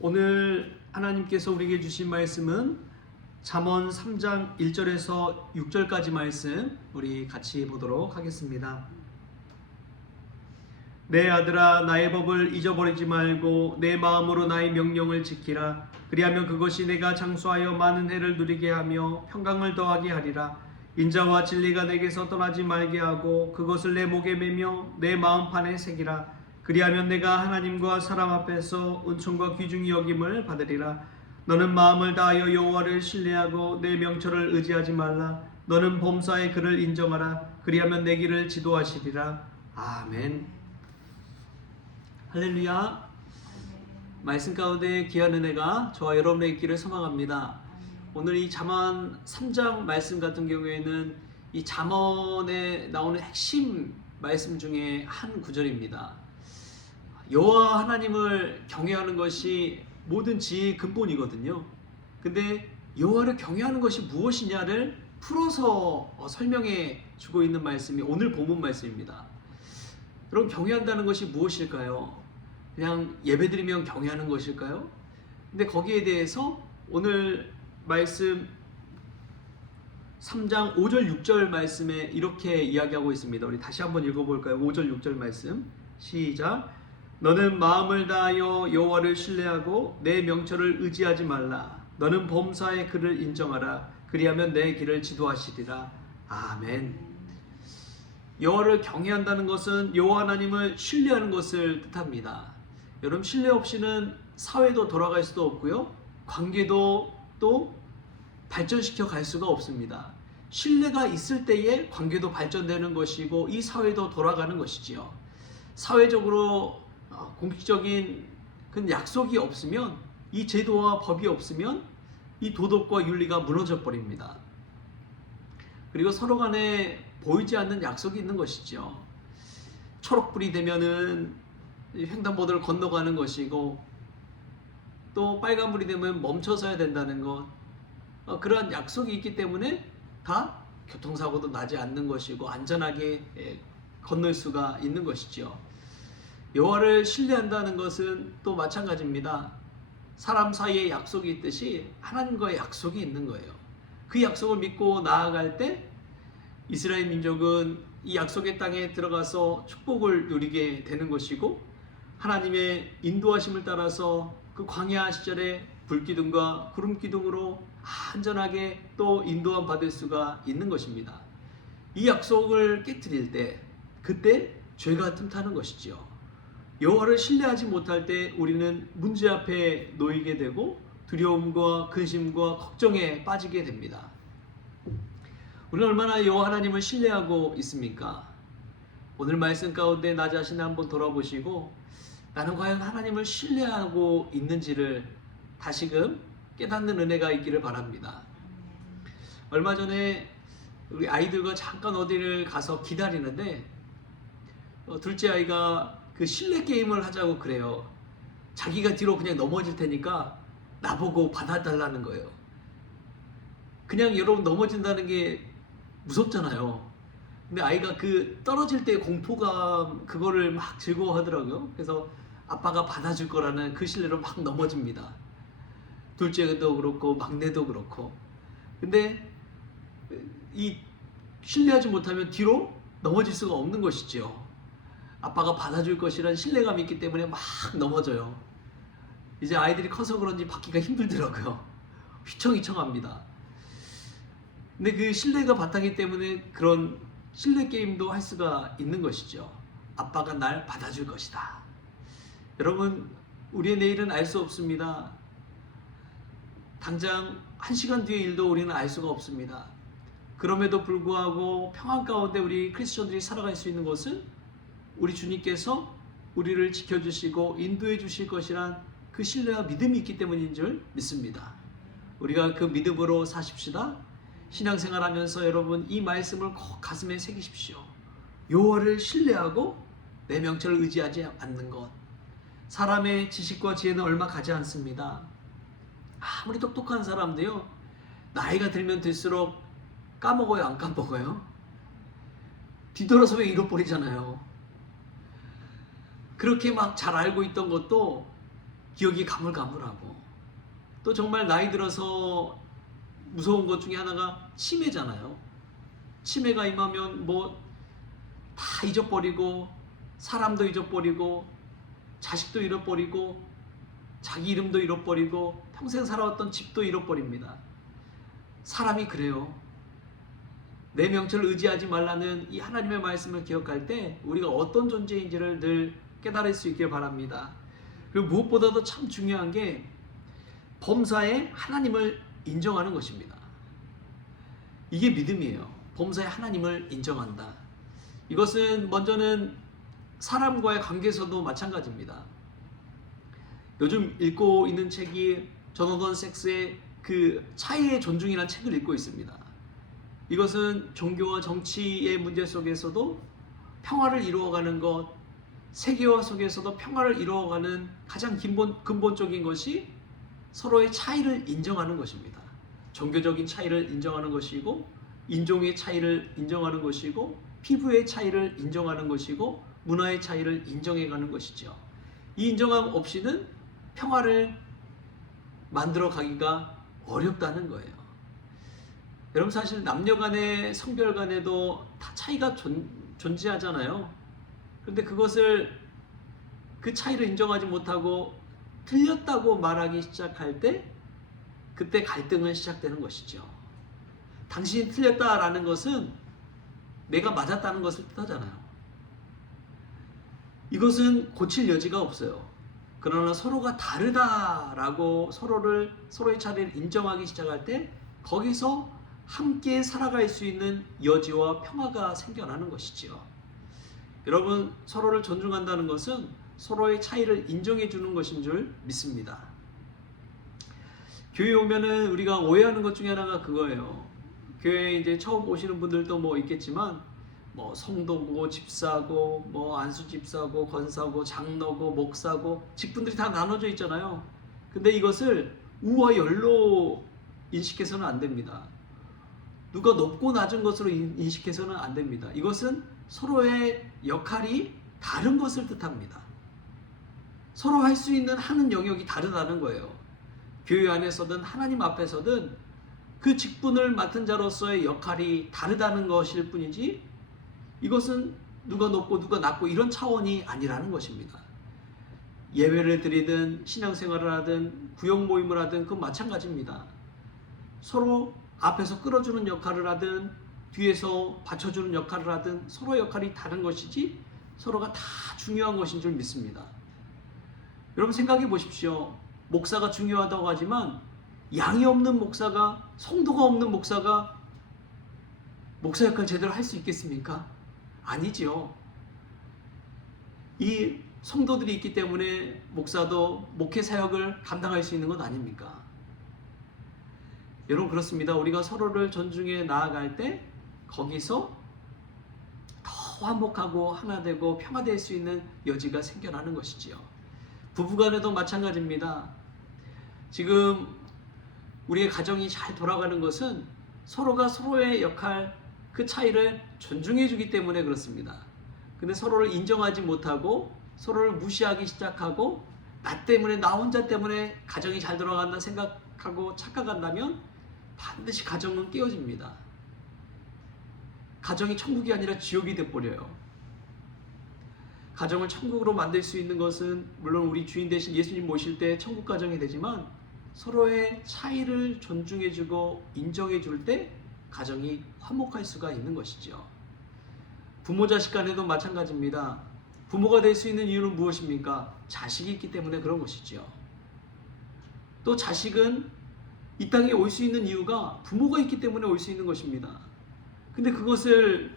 오늘 하나님께서 우리에게 주신 말씀은 잠언 3장 1절에서 6절까지 말씀 우리 같이 보도록 하겠습니다. 내 아들아, 나의 법을 잊어버리지 말고 내 마음으로 나의 명령을 지키라. 그리하면 그것이 내가 장수하여 많은 해를 누리게 하며 평강을 더하게 하리라. 인자와 진리가 내게서 떠나지 말게 하고 그것을 내 목에 매며 내 마음판에 새기라. 그리하면 내가 하나님과 사람 앞에서 은총과 귀중히 여김을 받으리라. 너는 마음을 다하여 여호와를 신뢰하고 내 명철을 의지하지 말라. 너는 범사의 그를 인정하라. 그리하면 내 길을 지도하시리라. 아멘. 할렐루야. 말씀 가운데 귀한 은혜가 저와 여러분의 있기를 소망합니다. 오늘 이 잠언 3장 말씀 같은 경우에는 이 잠언에 나오는 핵심 말씀 중에 한 구절입니다. 여호와 하나님을 경외하는 것이 모든 지혜의 근본이거든요. 근데 여호와를 경외하는 것이 무엇이냐를 풀어서 설명해 주고 있는 말씀이 오늘 본문 말씀입니다. 그럼 경외한다는 것이 무엇일까요? 그냥 예배드리면 경외하는 것일까요? 근데 거기에 대해서 오늘 말씀 3장 5절 6절 말씀에 이렇게 이야기하고 있습니다. 우리 다시 한번 읽어볼까요? 5절 6절 말씀 시작. 너는 마음을 다하여 여호와를 신뢰하고 내 명철을 의지하지 말라. 너는 범사의 그를 인정하라. 그리하면 내 길을 지도하시리라. 아멘. 여호와를 경외한다는 것은 여호와 하나님을 신뢰하는 것을 뜻합니다. 여러분, 신뢰 없이는 사회도 돌아갈 수도 없고요, 관계도 또 발전시켜 갈 수가 없습니다. 신뢰가 있을 때에 관계도 발전되는 것이고 이 사회도 돌아가는 것이지요. 사회적으로 공식적인 그 약속이 없으면, 이 제도와 법이 없으면 이 도덕과 윤리가 무너져 버립니다. 그리고 서로 간에 보이지 않는 약속이 있는 것이죠. 초록불이 되면은 횡단보도를 건너가는 것이고, 또 빨간불이 되면 멈춰서야 된다는 것, 그러한 약속이 있기 때문에 다 교통사고도 나지 않는 것이고 안전하게 건널 수가 있는 것이죠. 여호와를 신뢰한다는 것은 또 마찬가지입니다. 사람 사이에 약속이 있듯이 하나님과의 약속이 있는 거예요. 그 약속을 믿고 나아갈 때 이스라엘 민족은 이 약속의 땅에 들어가서 축복을 누리게 되는 것이고, 하나님의 인도하심을 따라서 그 광야 시절에 불기둥과 구름기둥으로 안전하게 또 인도함 받을 수가 있는 것입니다. 이 약속을 깨트릴 때, 그때 죄가 틈타는 것이죠. 여호와를 신뢰하지 못할 때 우리는 문제 앞에 놓이게 되고 두려움과 근심과 걱정에 빠지게 됩니다. 우리는 얼마나 여호와 하나님을 신뢰하고 있습니까? 오늘 말씀 가운데 나 자신을 한번 돌아보시고 나는 과연 하나님을 신뢰하고 있는지를 다시금 깨닫는 은혜가 있기를 바랍니다. 얼마 전에 우리 아이들과 잠깐 어디를 가서 기다리는데 둘째 아이가 그 실내 게임을 하자고 그래요. 자기가 뒤로 그냥 넘어질 테니까 나보고 받아달라는 거예요. 그냥 여러분 넘어진다는 게 무섭잖아요. 근데 아이가 그 떨어질 때의 공포감, 그거를 막 즐거워하더라고요. 그래서 아빠가 받아줄 거라는 그 신뢰로 막 넘어집니다. 둘째도 그렇고 막내도 그렇고. 근데 이 신뢰하지 못하면 뒤로 넘어질 수가 없는 것이죠. 아빠가 받아줄 것이라는 신뢰감이 있기 때문에 막 넘어져요. 이제 아이들이 커서 그런지 받기가 힘들더라고요. 휘청휘청합니다. 근데 그 신뢰가 바탕이기 때문에 그런 신뢰 게임도 할 수가 있는 것이죠. 아빠가 날 받아줄 것이다. 여러분, 우리의 내일은 알 수 없습니다. 당장 1시간 뒤의 일도 우리는 알 수가 없습니다. 그럼에도 불구하고 평안 가운데 우리 크리스천들이 살아갈 수 있는 것은 우리 주님께서 우리를 지켜주시고 인도해 주실 것이란 그 신뢰와 믿음이 있기 때문인 줄 믿습니다. 우리가 그 믿음으로 사십시다. 신앙생활 하면서 여러분 이 말씀을 꼭 가슴에 새기십시오. 여호와를 신뢰하고 내 명철을 의지하지 않는 것. 사람의 지식과 지혜는 얼마 가지 않습니다. 아무리 똑똑한 사람도요, 나이가 들면 들수록 까먹어요, 안 까먹어요? 뒤돌아서면 잃어버리잖아요. 그렇게 막 잘 알고 있던 것도 기억이 가물가물하고, 또 정말 나이 들어서 무서운 것 중에 하나가 치매잖아요. 치매가 임하면 뭐 다 잊어버리고, 사람도 잊어버리고, 자식도 잃어버리고, 자기 이름도 잃어버리고, 평생 살아왔던 집도 잃어버립니다. 사람이 그래요. 내 명철을 의지하지 말라는 이 하나님의 말씀을 기억할 때 우리가 어떤 존재인지를 늘 깨달을 수 있길 바랍니다. 그리고 무엇보다도 참 중요한 게 범사에 하나님을 인정하는 것입니다. 이게 믿음이에요. 범사에 하나님을 인정한다. 이것은 먼저는 사람과의 관계에서도 마찬가지입니다. 요즘 읽고 있는 책이 조나단 섹스의 그 차이의 존중이라는 책을 읽고 있습니다. 이것은 종교와 정치의 문제 속에서도 평화를 이루어가는 것, 세계화 속에서도 평화를 이루어가는 가장 근본적인 것이 서로의 차이를 인정하는 것입니다. 종교적인 차이를 인정하는 것이고, 인종의 차이를 인정하는 것이고, 피부의 차이를 인정하는 것이고, 문화의 차이를 인정해가는 것이죠. 이 인정함 없이는 평화를 만들어 가기가 어렵다는 거예요. 여러분, 사실 남녀 간에, 성별 간에도 다 차이가 존재하잖아요. 그런데 그것을, 그 차이를 인정하지 못하고 틀렸다고 말하기 시작할 때 그때 갈등은 시작되는 것이죠. 당신이 틀렸다라는 것은 내가 맞았다는 것을 뜻하잖아요. 이것은 고칠 여지가 없어요. 그러나 서로가 다르다라고 서로의 차례를 인정하기 시작할 때 거기서 함께 살아갈 수 있는 여지와 평화가 생겨나는 것이지요. 여러분, 서로를 존중한다는 것은 서로의 차이를 인정해 주는 것인 줄 믿습니다. 교회에 오면은 우리가 오해하는 것 중에 하나가 그거예요. 교회에 이제 처음 오시는 분들도 뭐 있겠지만, 뭐 성도고 집사고 뭐 안수 집사고 권사고 장로고 목사고 직분들이 다 나눠져 있잖아요. 근데 이것을 우와 열로 인식해서는 안 됩니다. 누가 높고 낮은 것으로 인식해서는 안 됩니다. 이것은 서로의 역할이 다른 것을 뜻합니다. 서로 할 수 있는 하는 영역이 다르다는 거예요. 교회 안에서든 하나님 앞에서든 그 직분을 맡은 자로서의 역할이 다르다는 것일 뿐이지, 이것은 누가 높고 누가 낮고 이런 차원이 아니라는 것입니다. 예배를 드리든 신앙생활을 하든 구역 모임을 하든 그건 마찬가지입니다. 서로 앞에서 끌어주는 역할을 하든 뒤에서 받쳐주는 역할을 하든 서로 역할이 다른 것이지 서로가 다 중요한 것인 줄 믿습니다. 여러분, 생각해 보십시오. 목사가 중요하다고 하지만 양이 없는 목사가, 성도가 없는 목사가 목사 역할 제대로 할 수 있겠습니까? 아니죠. 이 성도들이 있기 때문에 목사도 목회 사역을 감당할 수 있는 것 아닙니까? 여러분, 그렇습니다. 우리가 서로를 존중해 나아갈 때 거기서 더 화목하고 하나되고 평화될 수 있는 여지가 생겨나는 것이지요. 부부간에도 마찬가지입니다. 지금 우리의 가정이 잘 돌아가는 것은 서로가 서로의 역할, 그 차이를 존중해 주기 때문에 그렇습니다. 근데 서로를 인정하지 못하고 서로를 무시하기 시작하고 나 때문에, 나 혼자 때문에 가정이 잘 돌아간다 생각하고 착각한다면 반드시 가정은 깨어집니다. 가정이 천국이 아니라 지옥이 돼버려요. 가정을 천국으로 만들 수 있는 것은 물론 우리 주인 대신 예수님 모실 때 천국 가정이 되지만, 서로의 차이를 존중해주고 인정해줄 때 가정이 화목할 수가 있는 것이죠. 부모 자식 간에도 마찬가지입니다. 부모가 될 수 있는 이유는 무엇입니까? 자식이 있기 때문에 그런 것이죠. 또 자식은 이 땅에 올 수 있는 이유가 부모가 있기 때문에 올 수 있는 것입니다. 근데 그것을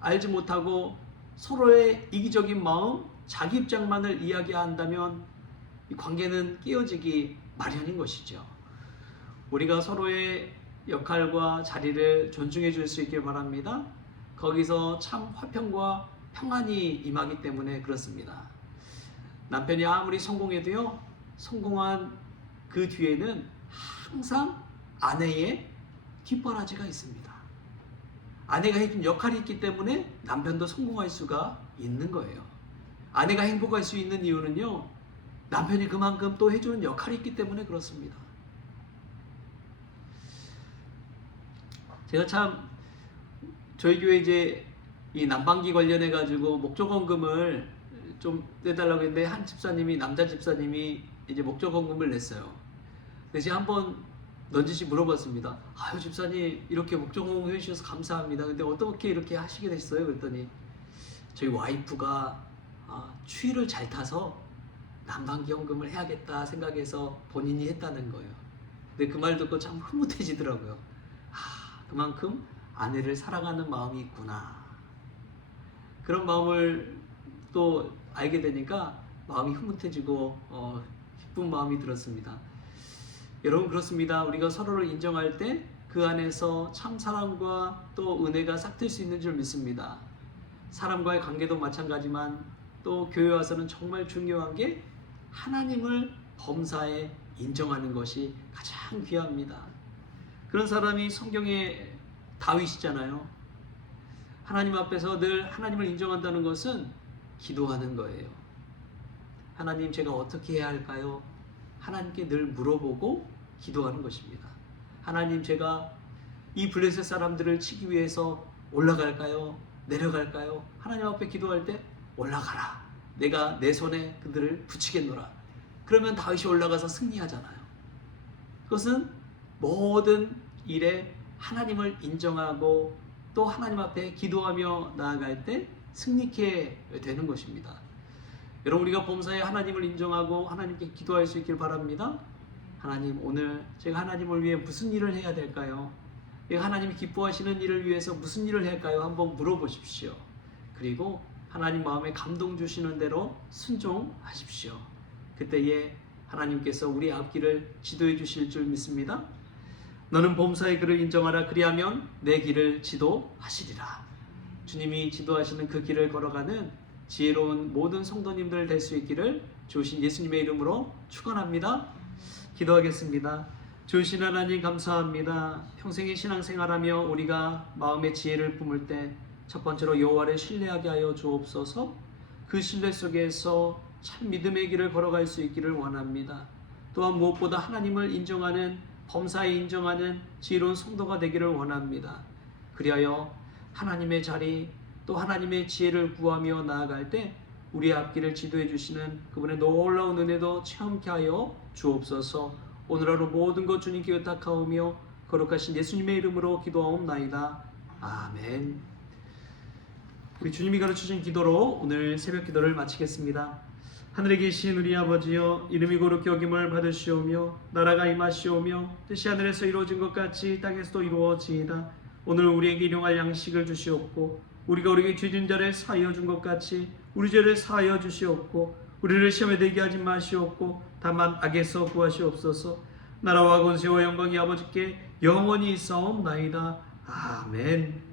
알지 못하고 서로의 이기적인 마음, 자기 입장만을 이야기한다면 이 관계는 깨어지기 마련인 것이죠. 우리가 서로의 역할과 자리를 존중해 줄 수 있길 바랍니다. 거기서 참 화평과 평안이 임하기 때문에 그렇습니다. 남편이 아무리 성공해도요, 성공한 그 뒤에는 항상 아내의 뒷바라지가 있습니다. 아내가 해준 역할이 있기 때문에 남편도 성공할 수가 있는 거예요. 아내가 행복할 수 있는 이유는요, 남편이 그만큼 또 해주는 역할이 있기 때문에 그렇습니다. 제가 참 저희 교회 이제 이 난방기 관련해 가지고 목조건금을 좀 내달라고 했는데 한 집사님이, 남자 집사님이 이제 목조건금을 냈어요. 그래서 제가 한번 넌지시 물어봤습니다. 아유 집사님 이렇게 목조건금 해주셔서 감사합니다. 근데 어떻게 이렇게 하시게 됐어요? 그랬더니 저희 와이프가 추위를 잘 타서 난방기 현금을 해야겠다 생각해서 본인이 했다는 거예요. 근데 그 말 듣고 참 흐뭇해지더라고요. 그만큼 아내를 사랑하는 마음이 있구나. 그런 마음을 또 알게 되니까 마음이 흐뭇해지고 기쁜 마음이 들었습니다. 여러분 그렇습니다. 우리가 서로를 인정할 때 그 안에서 참 사랑과 또 은혜가 싹틀 수 있는 줄 믿습니다. 사람과의 관계도 마찬가지만 또 교회 와서는 정말 중요한 게 하나님을 범사에 인정하는 것이 가장 귀합니다. 그런 사람이 성경의 다윗이잖아요. 하나님 앞에서 늘 하나님을 인정한다는 것은 기도하는 거예요. 하나님 제가 어떻게 해야 할까요? 하나님께 늘 물어보고 기도하는 것입니다. 하나님 제가 이 블레셋 사람들을 치기 위해서 올라갈까요? 내려갈까요? 하나님 앞에 기도할 때 올라가라. 내가 내 손에 그들을 붙이겠노라. 그러면 다윗이 올라가서 승리하잖아요. 그것은 모든 일에 하나님을 인정하고 또 하나님 앞에 기도하며 나아갈 때 승리케 되는 것입니다. 여러분 우리가 범사에 하나님을 인정하고 하나님께 기도할 수 있길 바랍니다. 하나님 오늘 제가 하나님을 위해 무슨 일을 해야 될까요? 내가 하나님이 기뻐하시는 일을 위해서 무슨 일을 할까요? 한번 물어보십시오. 그리고 하나님 마음에 감동 주시는 대로 순종하십시오. 그때에 하나님께서 우리 앞길을 지도해 주실 줄 믿습니다. 너는 범사의 길을 인정하라. 그리하면 내 길을 지도하시리라. 주님이 지도하시는 그 길을 걸어가는 지혜로운 모든 성도님들 될 수 있기를 주신 예수님의 이름으로 축원합니다. 기도하겠습니다. 주신 하나님 감사합니다. 평생의 신앙생활하며 우리가 마음의 지혜를 품을 때 첫 번째로 여호와를 신뢰하게 하여 주옵소서. 그 신뢰 속에서 참 믿음의 길을 걸어갈 수 있기를 원합니다. 또한 무엇보다 하나님을 인정하는 범사에 인정하는 지혜로운 성도가 되기를 원합니다. 그리하여 하나님의 자리 또 하나님의 지혜를 구하며 나아갈 때 우리 앞길을 지도해 주시는 그분의 놀라운 은혜도 체험케 하여 주옵소서. 오늘 하루 모든 것 주님께 의탁하오며 거룩하신 예수님의 이름으로 기도하옵나이다. 아멘. 우리 주님이 가르쳐주신 기도로 오늘 새벽 기도를 마치겠습니다. 하늘에 계신 우리 아버지여, 이름이 거룩히 여김을 받으시오며 나라가 임하시오며 뜻이 하늘에서 이루어진 것 같이 땅에서도 이루어지이다. 오늘 우리에게 일용할 양식을 주시옵고 우리가 우리에게 죄진 자를 사하여 준 것 같이 우리 죄를 사하여 주시옵고 우리를 시험에 들게 하지 마시옵고 다만 악에서 구하시옵소서. 나라와 권세와 영광이 아버지께 영원히 있사옵나이다. 아멘.